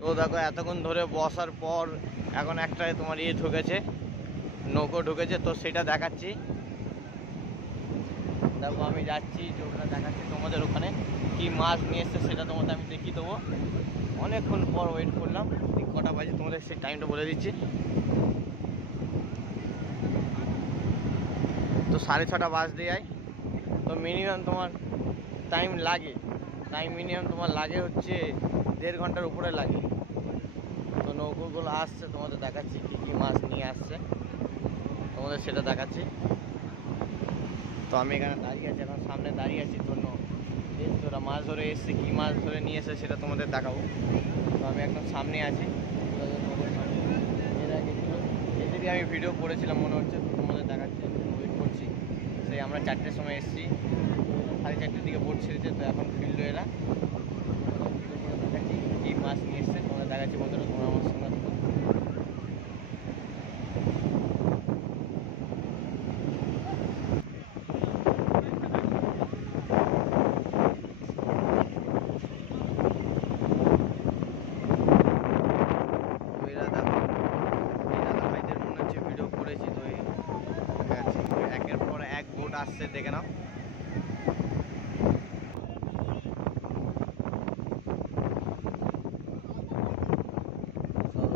তো দেখো এতক্ষণ ধরে বসার পর এখন একটা তোমার ইয়ে ঢুকেছে, নৌকো ঢুকেছে, তো সেটা দেখাচ্ছি। দেখো আমি যাচ্ছি, যে ওটা দেখাচ্ছি তোমাদের, ওখানে কি মাছ নিয়ে এসছে সেটা তোমাদের আমি দেখিয়ে দেবো। অনেকক্ষণ পর ওয়েট করলাম, কটা বাজে তোমাদের সেই টাইমটা বলে দিচ্ছি। তো 6:30 বাজতে যায়। তো মিনিমাম তোমার টাইম মিনিমাম তোমার লাগে হচ্ছে 1.5 ঘন্টার উপরে লাগে। তো নৌকোগুলো আসছে, তোমাদের দেখাচ্ছি কী কী মাছ নিয়ে আসছে, তোমাদের সেটা দেখাচ্ছি। তো আমি এখানে দাঁড়িয়ে আছি, এখন সামনে দাঁড়িয়ে আছি, তো ওরা মাছ ধরে এসছে, কী মাছ ধরে নিয়ে এসে সেটা তোমাদের দেখাবো। তো আমি একদম সামনে আছি, এর আগে এদেরই আমি ভিডিও করেছিলাম মনে হচ্ছে, তো তোমাদের দেখাচ্ছি, ওয়েট করছি। সেই আমরা 4টের সময় এসেছি, 4:30 দিকে বোট ছেড়েছে, তো এখন ফিরলো এরা। দেখাচ্ছি কী মাছ নিয়ে এসছে, তোমাদের দেখাচ্ছি বন্ধুরা, তোমরা আমার সঙ্গে থাকো। একের পর এক বোট আসছে, দেখে নাও।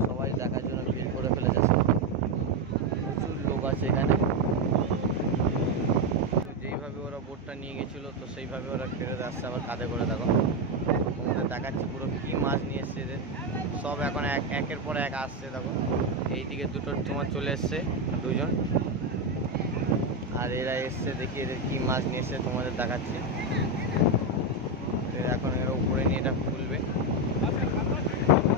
সবাই দেখার জন্য ভিড় করে ফেলেছে, প্রচুর লোক আছে এখানে। যেইভাবে ওরা বোটটা নিয়ে গেছিলো, তো সেইভাবে ওরা ফেরত আসছে আবার কাঁধে করে। দেখো তোমাদের দেখাচ্ছি পুরো কী মাছ নিয়ে এসছে এদের, সব এখন একের পর এক আসছে। দেখো এইদিকে দুটো তোমার চলে এসছে, দুজন, আর এরা এসছে, দেখি এদের কী মাছ নিয়ে এসছে তোমাদের দেখাচ্ছি। এখন এরা উপরে নিয়ে এটা খুলবে।